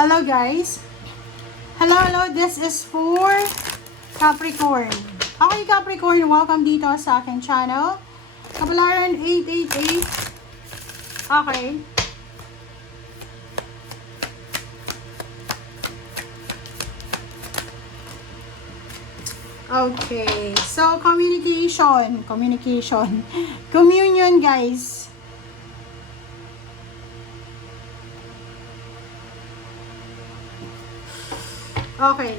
Hello guys. Hello, this is for Capricorn. Okay Capricorn, welcome dito sa aking channel. Kapalaran 888. Okay. Okay. So, communication. Communion guys. Okay.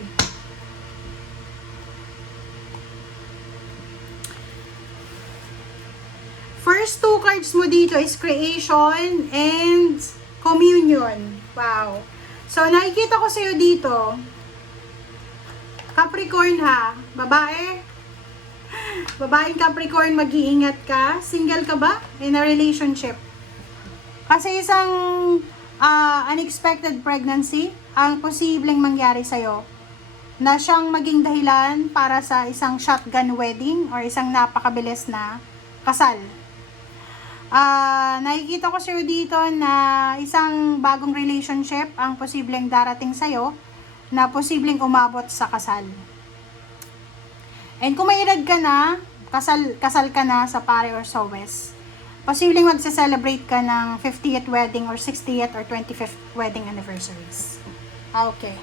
First two cards mo dito is creation and communion. Wow. So, nakikita ko sa'yo dito, Capricorn ha, babae. Babaeng Capricorn, mag-iingat ka. Single ka ba? In a relationship. Kasi isang unexpected pregnancy ang posibleng mangyari sa'yo na siyang maging dahilan para sa isang shotgun wedding or isang napakabilis na kasal. Nakikita ko sa'yo dito na isang bagong relationship ang posibleng darating sa'yo na posibleng umabot sa kasal. And kung may edad ka na, kasal ka na sa pare or sa west, posibleng magse-celebrate ka ng 50th wedding or 60th or 25th wedding anniversaries. Okay.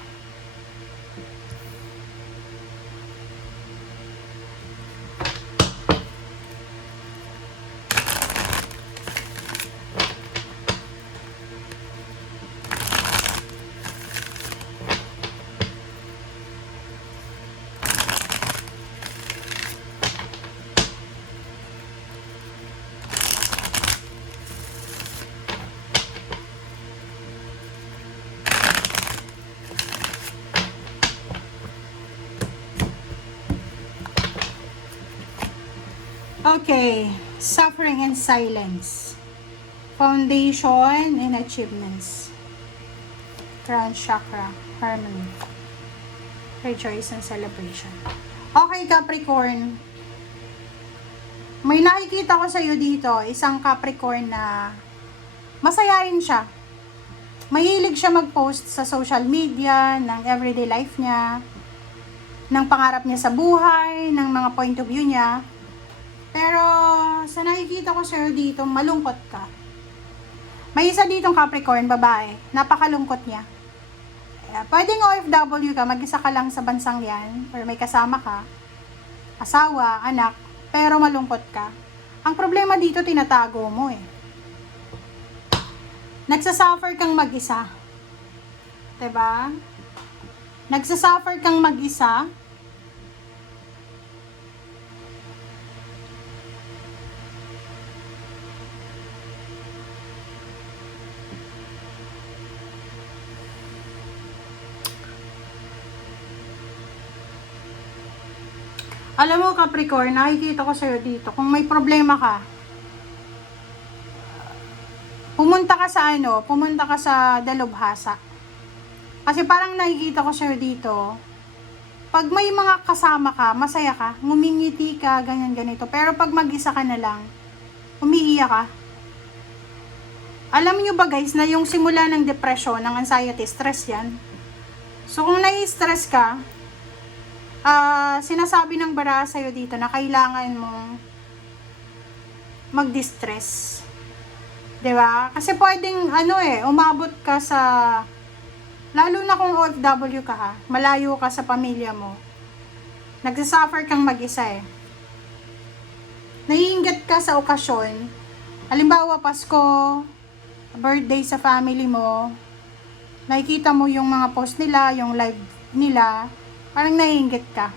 Okay, suffering and silence, foundation and achievements, crown chakra, harmony, rejoice and celebration. Okay Capricorn, may nakikita ko sa iyo dito, isang Capricorn na masayain siya. Mahilig siya mag-post sa social media ng everyday life niya, ng pangarap niya sa buhay, ng mga point of view niya. Pero, sa nakikita ko sa'yo dito, malungkot ka. May isa ditong Capricorn, babae. Napakalungkot niya. Pwedeng OFW ka, mag-isa ka lang sa bansang yan, or may kasama ka, asawa, anak, pero malungkot ka. Ang problema dito, tinatago mo eh. Nagsasuffer kang mag-isa. Diba? Nagsasuffer kang mag-isa. Alam mo Capricorn, nakikita ko sa'yo dito, kung may problema ka, pumunta ka sa dalubhasa. Kasi parang nakikita ko sa'yo dito, pag may mga kasama ka, masaya ka, ngumingiti ka, ganyan ganito. Pero pag mag-isa ka na lang, umiiyak ka. Alam niyo ba guys, na yung simula ng depression, ng anxiety, stress yan. So kung nai-stress ka, sinasabi ng bara sa'yo dito na kailangan mong mag-distress. Diba? Kasi pwedeng, umabot ka sa, lalo na kung OFW ka ha, malayo ka sa pamilya mo, nagsasuffer kang mag-isa eh. Naiingat ka sa okasyon, halimbawa Pasko, birthday sa family mo, nakikita mo yung mga post nila, yung live nila, parang naiinggit ka.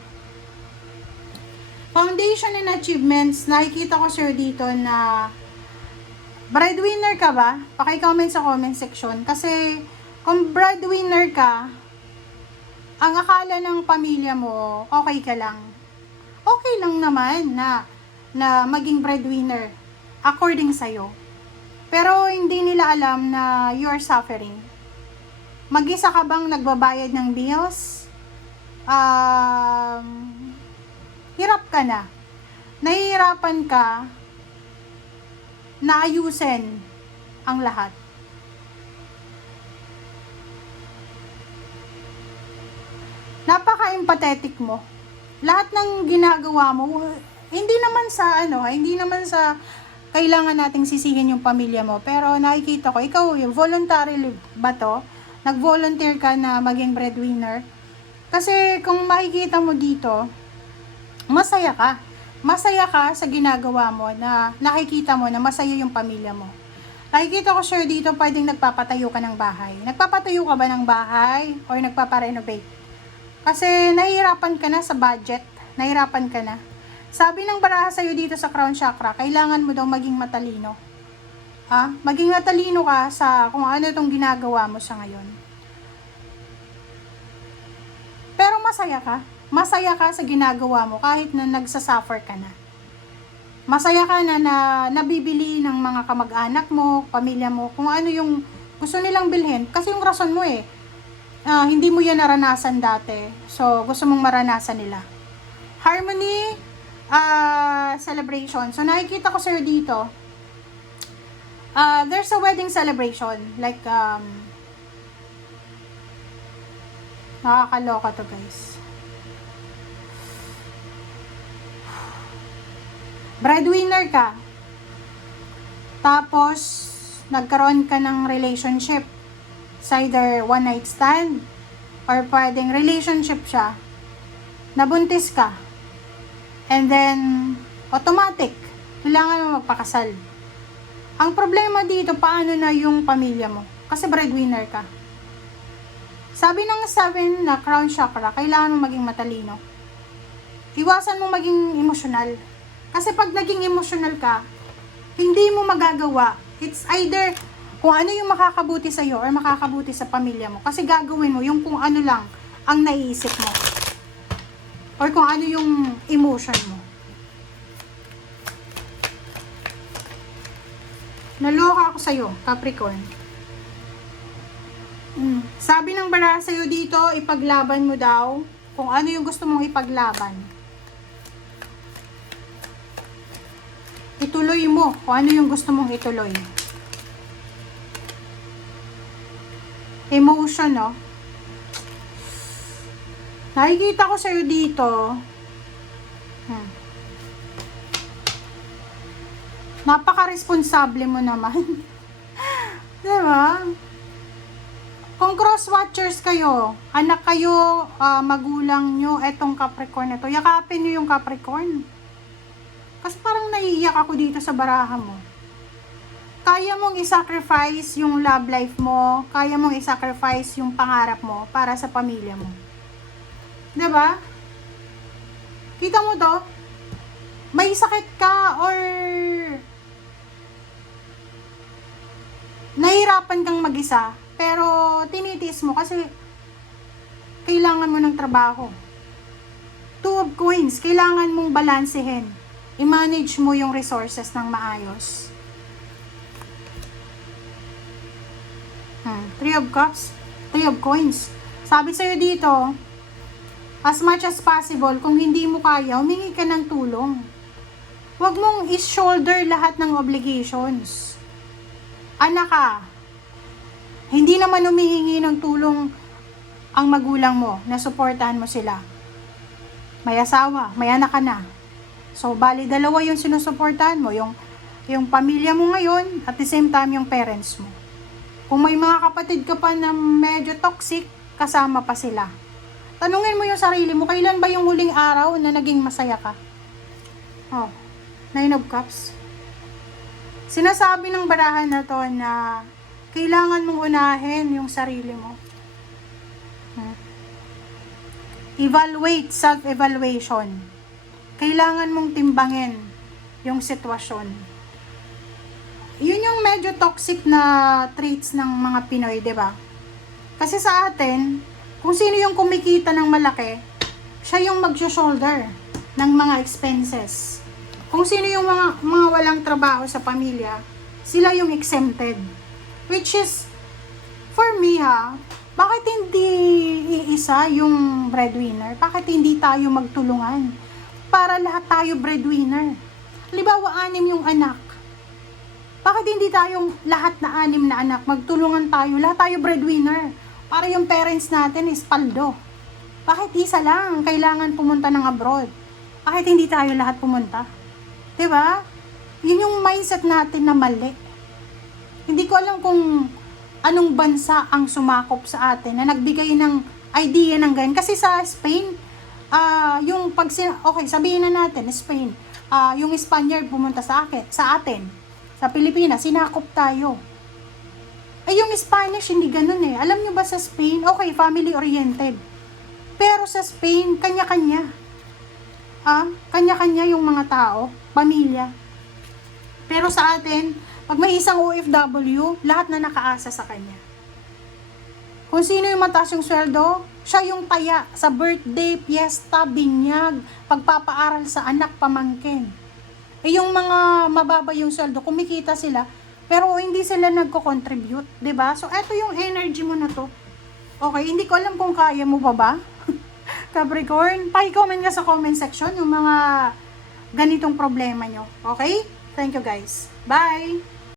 Foundation and achievements, nakikita ko sir dito na breadwinner ka ba? Paki-comment sa comment section. Kasi kung breadwinner ka, ang akala ng pamilya mo, okay ka lang. Okay lang naman na maging breadwinner according sa'yo. Pero hindi nila alam na you are suffering. Mag-isa ka bang nagbabayad ng bills? Hirap ka na. Nahihirapan ka na ayusin ang lahat. napaka-empathetic mo. Lahat ng ginagawa mo, hindi naman sa hindi naman sa kailangan nating sisihin yung pamilya mo. Pero nakikita ko, ikaw, voluntarily ba to? Nag-volunteer ka na maging breadwinner? Kasi kung makikita mo dito, masaya ka. Masaya ka sa ginagawa mo na nakikita mo na masaya yung pamilya mo. Nakikita ko, sir, dito pwedeng nagpapatayo ka ng bahay. Nagpapatayo ka ba ng bahay or nagpaparenovate? Kasi nahihirapan ka na sa budget. Nahihirapan ka na. Sabi ng baraha sa'yo dito sa crown chakra, kailangan mo daw maging matalino. Maging matalino ka sa kung ano itong ginagawa mo sa ngayon. Pero masaya ka. Masaya ka sa ginagawa mo kahit na nagsasuffer ka na. Masaya ka na, nabibili ng mga kamag-anak mo, pamilya mo, kung ano yung gusto nilang bilhin. Kasi yung rason mo hindi mo yan naranasan dati. So, gusto mong maranasan nila. Harmony, celebration. So, nakikita ko sir dito, there's a wedding celebration. Like, nakakaloka to guys. Breadwinner ka. Tapos, nagkaroon ka ng relationship. It's either one night stand or pwedeng relationship siya. Nabuntis ka. And then, automatic, kailangan mo magpakasal. Ang problema dito, paano na yung pamilya mo? Kasi breadwinner ka. Sabi ng 7 na crown chakra, kailangan mo maging matalino. Iwasan mo maging emosyonal. Kasi pag naging emosyonal ka, hindi mo magagawa. It's either kung ano yung makakabuti sa'yo or makakabuti sa pamilya mo. Kasi gagawin mo yung kung ano lang ang naiisip mo. Or kung ano yung emotion mo. Naloka ako sa'yo, Capricorn. Sabi ng baraha sa'yo dito, ipaglaban mo daw kung ano yung gusto mong ipaglaban. Ituloy mo kung ano yung gusto mong ituloy. Emotion, no? Nakikita ko sa'yo dito, napaka-responsable mo naman. Diba? Kung cross-watchers kayo, anak kayo, magulang nyo, etong Capricorn na to, yakapin nyo yung Capricorn. Kasi parang naiiyak ako dito sa baraha mo. Kaya mong i-sacrifice yung love life mo, kaya mong i-sacrifice yung pangarap mo para sa pamilya mo. Diba? Kita mo to? May sakit ka or nahirapan kang mag-isa, pero tinitiis mo kasi kailangan mo ng trabaho. 2 of coins, kailangan mong balansehin. I-manage mo yung resources ng maayos. 3 of cups, 3 of coins. Sabi sa'yo dito, as much as possible, kung hindi mo kaya, humingi ka ng tulong. Huwag mong is-shoulder lahat ng obligations. Anak ka, hindi naman humihingi ng tulong ang magulang mo na suportahan mo sila. May asawa, may anak ka na. So, bali dalawa yung sinusuportahan mo, yung pamilya mo ngayon, at the same time yung parents mo. Kung may mga kapatid ka pa na medyo toxic, kasama pa sila. Tanungin mo yung sarili mo, kailan ba yung huling araw na naging masaya ka? 9 of Cups. Sinasabi ng barahan na to na kailangan mong unahin yung sarili mo. Evaluate, self-evaluation. Kailangan mong timbangin yung sitwasyon. Yun yung medyo toxic na traits ng mga Pinoy, 'di ba? Kasi sa atin, kung sino yung kumikita ng malaki, siya yung mag-shoulder ng mga expenses. Kung sino yung mga walang trabaho sa pamilya, sila yung exempted. Which is, for me bakit hindi iisa yung breadwinner? Bakit hindi tayo magtulungan? Para lahat tayo breadwinner. Halimbawa, 6 yung anak. Bakit hindi tayong lahat na 6 na anak, magtulungan tayo, lahat tayo breadwinner, para yung parents natin is paldo. Bakit isa lang kailangan pumunta ng abroad? Bakit hindi tayo lahat pumunta? 'Di ba? Yun yung mindset natin na mali. Hindi ko alam kung anong bansa ang sumakop sa atin na nagbigay ng idea ng ganyan. Kasi sa Spain, okay, sabihin na natin, Spain, yung Spaniard pumunta sa atin, sa Pilipinas, sinakop tayo. Ay, yung Spanish, hindi ganun eh. Alam nyo ba sa Spain, okay, family-oriented. Pero sa Spain, kanya-kanya. Kanya-kanya yung mga tao, pamilya. Pero sa atin, pag may isang OFW, lahat na nakaasa sa kanya. Kung sino yung mataas yung sweldo, siya yung taya sa birthday, piyesta, binyag, pagpapaaral sa anak, pamangkin. Eh yung mga mababa yung sweldo, kumikita sila, pero hindi sila nagko-contribute, 'di ba? So eto yung energy mo na to. Okay, hindi ko alam kung kaya mo pa ba. Capricorn, paki-comment nga sa comment section yung mga ganitong problema nyo. Okay? Thank you guys. Bye!